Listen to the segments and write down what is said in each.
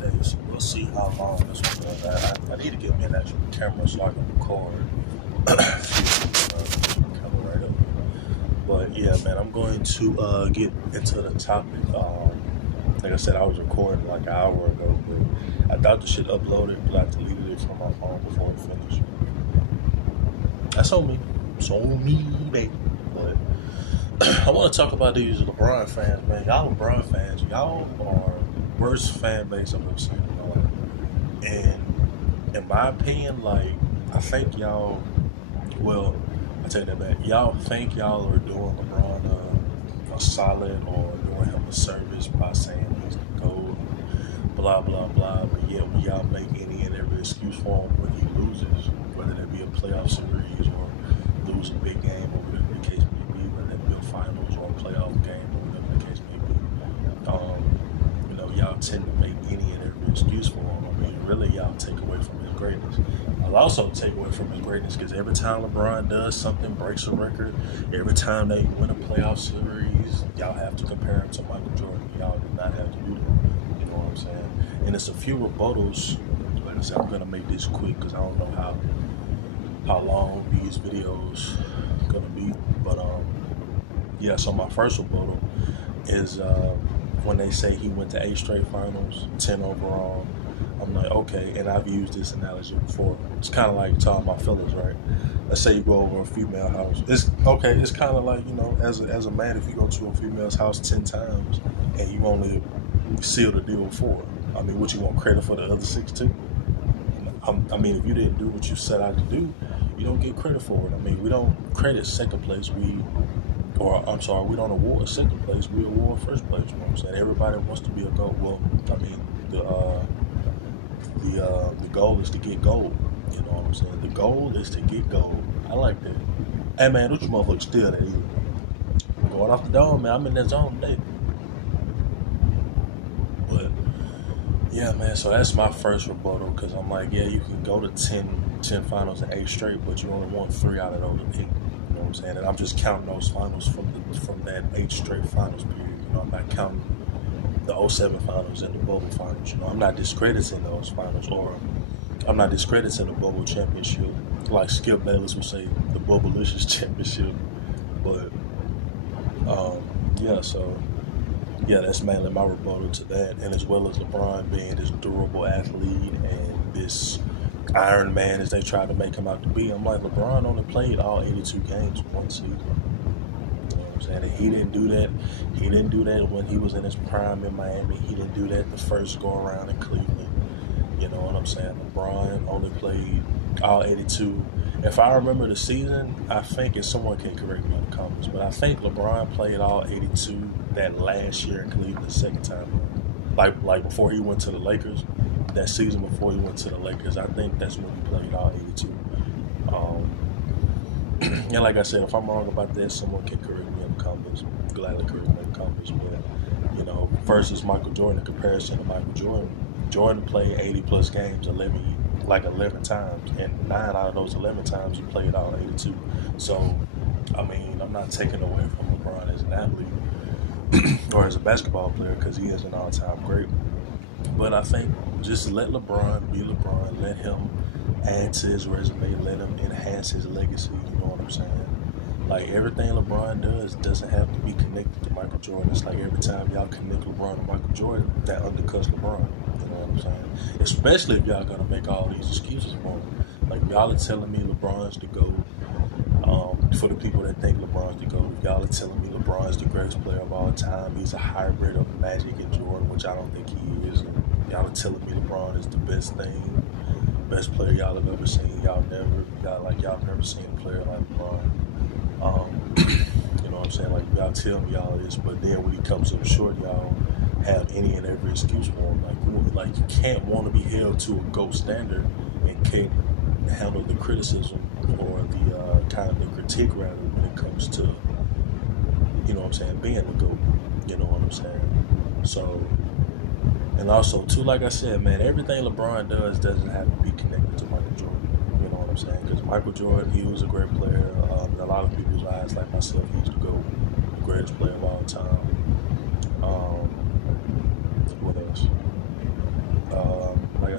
days. We'll see how long this one goes. I need to get me an actual camera so I can record. Camera right up. But yeah, man, I'm going to get into the topic. Like I said, I was recording like an hour ago, but I thought the shit uploaded, but I deleted it from my phone before it finished. That's on me. It's on me, baby. But I want to talk about these LeBron fans, man. Y'all LeBron fans, y'all are worst fan base I've ever seen in my life. And in my opinion, like, I think y'all, well, I take that back. Y'all think y'all are doing LeBron a solid or doing him a service by saying he's the GOAT, blah, blah, blah. But yet, when y'all make any and every excuse for him when he loses, whether that be a playoff series or lose a big game or whatever the case may be, whether that be a finals or a playoff game or whatever the case may be, y'all tend to make any and every excuse for him. I mean, really, y'all take away from his greatness. I'll also take away from his greatness because every time LeBron does something, breaks a record, every time they win a playoff series, y'all have to compare him to Michael Jordan. Y'all do not have to do that. You know what I'm saying? And it's a few rebuttals. Like I said, I'm going to make this quick because I don't know how long these videos are going to be. But, yeah, so my first rebuttal is when they say he went to 8 straight finals, 10 overall. I'm like, okay, and I've used this analogy before. It's kind of like talking about fellas, right? Let's say you go over a female house. It's okay. It's kind of like, as a man, if you go to a female's house 10 times and you only seal the deal 4, I mean, what you want credit for the other 6 too? I mean, if you didn't do what you set out to do, you don't get credit for it. I mean, we don't credit second place. We don't award second place. We award first place. You know what I'm saying? Everybody wants to be a GOAT. Well, I mean, the goal is to get gold. You know what I'm saying? The goal is to get gold. I like that. Hey, man, those motherfuckers still that either. Going off the dome, man. I'm in that zone today. But, yeah, man, so that's my first rebuttal because I'm like, yeah, you can go to 10 finals and 8 straight, but you only want 3 out of those 8. You know what I'm saying? And I'm just counting those finals from that 8 straight finals period. I'm not counting the 07 finals and the bubble finals. I'm not discrediting those finals, or I'm not discrediting the bubble championship, like Skip Bayless would say, the Bubblicious championship. But that's mainly my rebuttal to that, and as well as LeBron being this durable athlete and this Iron Man as they tried to make him out to be. I'm like, LeBron only played all 82 games one season. And he didn't do that. He didn't do that when he was in his prime in Miami. He didn't do that the first go around in Cleveland. You know what I'm saying? LeBron only played all 82. If I remember the season, I think, and someone can correct me in the comments, but I think LeBron played all 82 that last year in Cleveland the second time. Like before he went to the Lakers, that season before he went to the Lakers, I think that's when he played all 82. And like I said, if I'm wrong about that, someone can correct me in the comments. Gladly correct me in the comments. But, versus Michael Jordan, in comparison to Michael Jordan, Jordan played 80-plus games 11 times. And 9 out of those 11 times, he played all 82. So, I mean, I'm not taking away from LeBron as an athlete or as a basketball player because he is an all-time great. But I think just let LeBron be LeBron. Let him add to his resume. Let him enhance his legacy. You know what I'm saying? Like, everything LeBron does doesn't have to be connected to Michael Jordan. It's like every time y'all connect LeBron to Michael Jordan, that undercuts LeBron. You know what I'm saying? Especially if y'all gonna make all these excuses for him. Like, y'all are telling me LeBron's the GOAT. For the people that think LeBron's the GOAT, y'all are telling me LeBron's the greatest player of all time. He's a hybrid of Magic and Jordan, which I don't think he is. And y'all are telling me LeBron is the best player y'all have ever seen. Y'all never seen a player like LeBron. You know what I'm saying? Like, y'all tell me y'all this, but then when he comes up short, y'all have any and every excuse for him. Like you can't want to be held to a GOAT standard and can't handle the criticism or the kind of the critique rather when it comes to, you know what I'm saying, being the GOAT. You know what I'm saying? So, and also too, like I said, man, everything LeBron does doesn't have to be connected to Michael Jordan. You know what I'm saying? Because Michael Jordan, he was a great player. In a lot of people's eyes, like myself, he's the GOAT, the greatest player of all time. What else?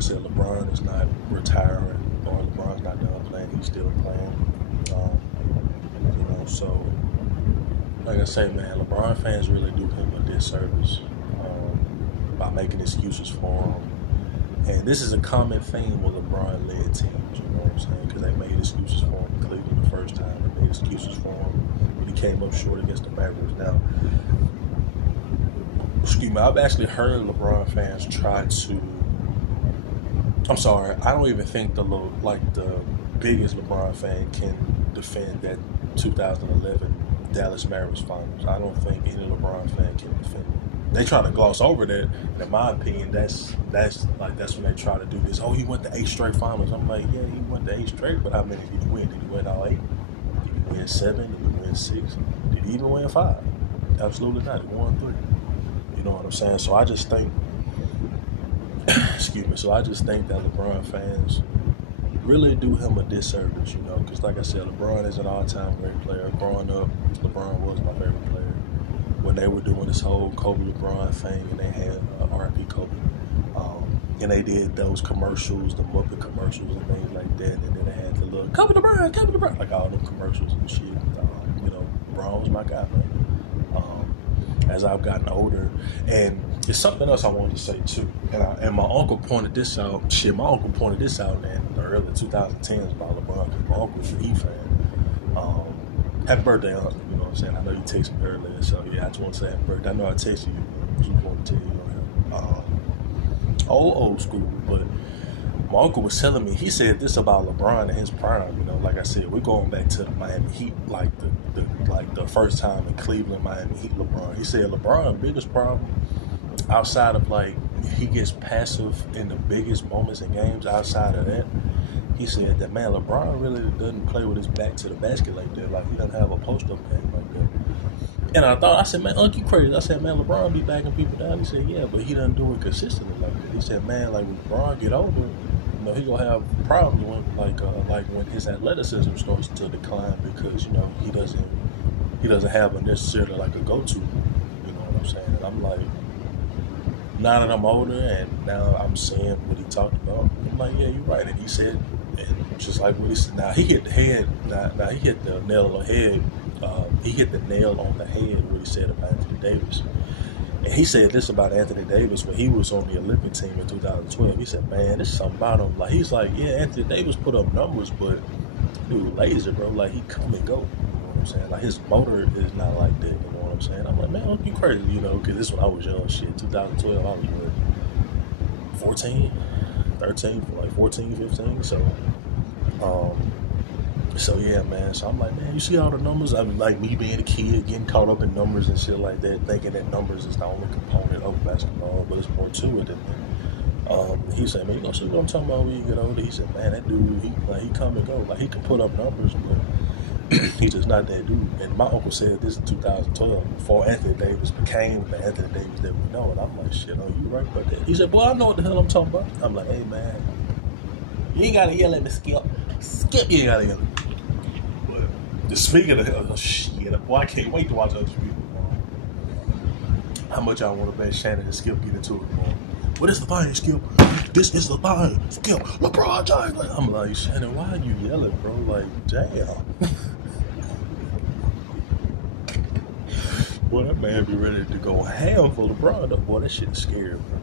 I said, LeBron is not retiring or LeBron's not done playing. He's still playing. So like I say, man, LeBron fans really do him a disservice by making excuses for him. And this is a common theme with LeBron-led teams, you know what I'm saying? Because they made excuses for him in Cleveland the first time. They made excuses for him when he came up short against the Mavericks. Now, excuse me, I've actually heard LeBron fans try to. I'm sorry, I don't even think the biggest LeBron fan can defend that 2011 Dallas Mavericks finals. I don't think any LeBron fan can defend it. They try to gloss over that. And in my opinion, that's when they try to do this. Oh, he went to 8 straight finals. I'm like, yeah, he went to 8 straight, but how many did he win? Did he win all 8? Did he win 7? Did he win 6? Did he even win 5? Absolutely not. He won 3. You know what I'm saying? So I just think, excuse me. So I just think that LeBron fans really do him a disservice, you know, because like I said, LeBron is an all-time great player. Growing up, LeBron was my favorite player. When they were doing this whole Kobe LeBron thing, and they had R.I.P. Kobe, and they did those commercials, the Muppet commercials and things like that, and then they had the little Kobe LeBron, like all them commercials and shit. You know, LeBron was my guy, man. As I've gotten older, and it's something else I wanted to say too. And my uncle pointed this out. My uncle pointed this out in the early 2010s about LeBron, because my uncle's an E fan. Happy birthday, uncle. You know what I'm saying? I know you texted me earlier, so yeah, I just want to say happy birthday. I know I texted you. I just want to tell you, old school, but my uncle was telling me, he said this about LeBron in his prime. You know, like I said, we're going back to the Miami Heat, like the first time in Cleveland, Miami Heat LeBron. He said LeBron's biggest problem, outside of like he gets passive in the biggest moments in games, outside of that, he said that, man, LeBron really doesn't play with his back to the basket like that. Like, he doesn't have a post-up game like that. And I said, man, Uncle, you crazy. I said, man, LeBron be backing people down. He said, yeah, but he doesn't do it consistently like that. He said, man, like when LeBron get older, you know, he gonna have problems when like when his athleticism starts to decline, because, you know, he doesn't have a necessarily like a go-to. You know what I'm saying? And I'm like, now that I'm older and now I'm seeing what he talked about, I'm like, yeah, you're right. And he said, and just like what he said, now he hit the head. Now he hit the nail on the head. He hit the nail on the head what he said about Anthony Davis. And he said this about Anthony Davis when he was on the Olympic team in 2012. He said, man, there's something about him. Like, he's like, yeah, Anthony Davis put up numbers, but dude, lazy, bro. Like, he come and go. You know what I'm saying? Like, his motor is not like that. You know what I'm saying? I'm like, man, you crazy, you know, because this when I was young, shit. 2012, I was what, 14, 13, like 14, 15. So yeah, man. So I'm like, man, you see all the numbers? I mean, like me being a kid, getting caught up in numbers and shit like that, thinking that numbers is the only component of basketball, but it's more to it than that. He said, man, you gonna see what I'm talking about when you get older? He said, man, that dude, he come and go. Like, he can put up numbers, but he's just not that dude. And my uncle said this in 2012, before Anthony Davis became the Anthony Davis that we know. And I'm like, shit, oh, you right about that? He said, boy, I know what the hell I'm talking about. I'm like, hey, man, you ain't gotta yell at me, Skip. Skip, you ain't gotta yell at me. Speaking of shit, boy, I can't wait to watch other people. How much I want to bet Shannon and Skip get into it, boy. What is the thing, Skip? This is the thing, Skip. LeBron James. I'm like, Shannon, why are you yelling, bro? Like, damn. Boy, that man be ready to go ham for LeBron. Boy, that shit is scary, bro.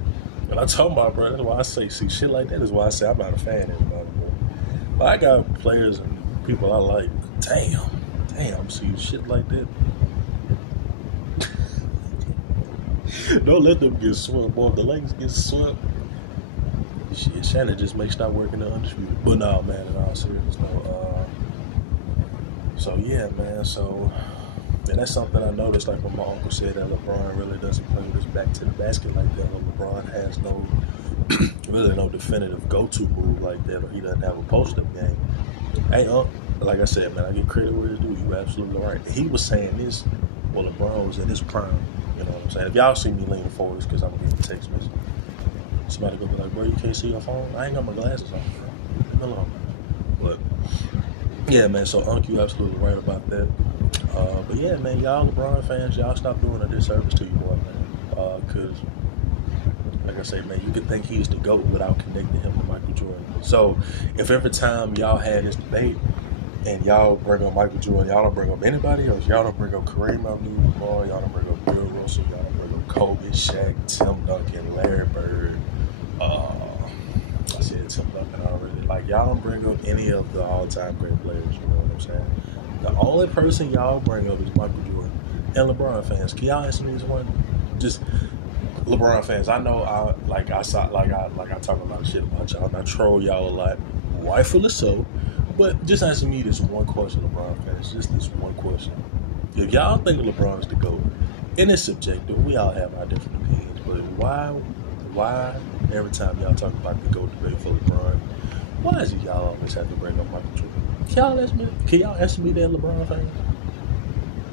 And I told my brother, that's why I say, see, shit like that is why I say I'm not a fan of anybody, bro. But I got players and people I like. Damn, see shit like that. Don't let them get swept, boy. If the Lakers get swept, shit, Shannon just may stop working the undisputed. But no, man, in all seriousness, no. So yeah, man. So, and that's something I noticed. Like when my uncle said that LeBron really doesn't play with his back to the basket like that. Or LeBron has really no definitive go-to move like that, or he doesn't have a post-up game. Hey, like I said, man, I get credit where it's due. You're absolutely right. He was saying this when LeBron was in his prime. You know what I'm saying? If y'all see me leaning forward, it's because I'm getting a text message. Somebody gonna be like, bro, you can't see your phone? I ain't got my glasses on, bro. Leave me alone. But, yeah, man, so Unc, you absolutely right about that. But, yeah, man, y'all LeBron fans, y'all stop doing a disservice to you, boy, man. Because, like like I say, man, you could think he's the GOAT without connecting him to Michael Jordan. So if every time y'all had this debate and y'all bring up Michael Jordan, y'all don't bring up anybody else, y'all don't bring up Kareem Abdul-Jabbar, y'all don't bring up Bill Russell, y'all don't bring up Kobe, Shaq, Tim Duncan, Larry Bird, I said Tim Duncan already. Like, y'all don't bring up any of the all-time great players, you know what I'm saying? The only person y'all bring up is Michael Jordan. And LeBron fans, can y'all answer me this one? Just LeBron fans, I know I talk a lot of shit about y'all, and I troll y'all a lot, rightfully so. But just answer me this one question, LeBron fans. Just this one question. If y'all think LeBron is the GOAT, and it's subjective, we all have our different opinions, but why every time y'all talk about the GOAT debate for LeBron, why is it y'all always have to bring up Michael Jordan? Can y'all answer me that, LeBron fans?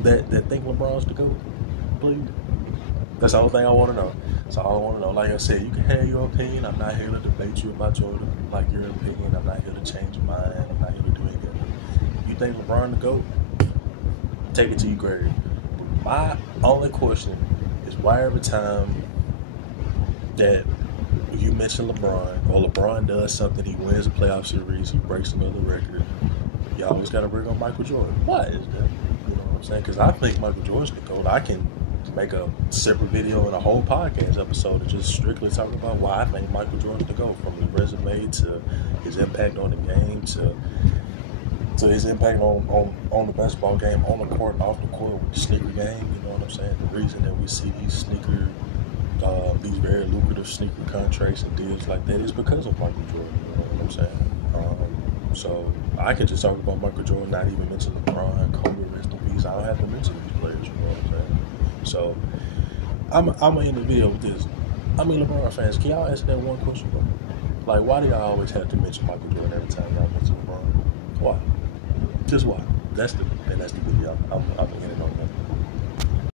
That think LeBron's the GOAT? Please. That's the only thing I want to know. That's all I want to know. Like I said, you can have your opinion. I'm not here to debate you about your opinion. I'm not here to change your mind. I'm not here to do anything. You think LeBron the GOAT? Take it to your grave. But my only question is why every time that you mention LeBron or LeBron does something, he wins a playoff series, he breaks another record, you always got to bring up Michael Jordan. Why is that? You know what I'm saying? Because I think Michael Jordan's the GOAT. I can make a separate video and a whole podcast episode to just strictly talk about why I think Michael Jordan's the GOAT, from his resume to his impact on the game to his impact on the basketball game, on the court and off the court with the sneaker game. You know what I'm saying? The reason that we see these very lucrative sneaker contracts and deals like that is because of Michael Jordan. You know what I'm saying? So I can just talk about Michael Jordan, not even mention LeBron, Kobe, rest in peace. I don't have to mention these players. You know what I'm saying? So I'm gonna end the video with this. I mean, LeBron fans, can y'all answer that one question, bro? Like, why do y'all always have to mention Michael Jordan every time y'all mention LeBron? Why? Just why? That's the video. I'm gonna end it on that.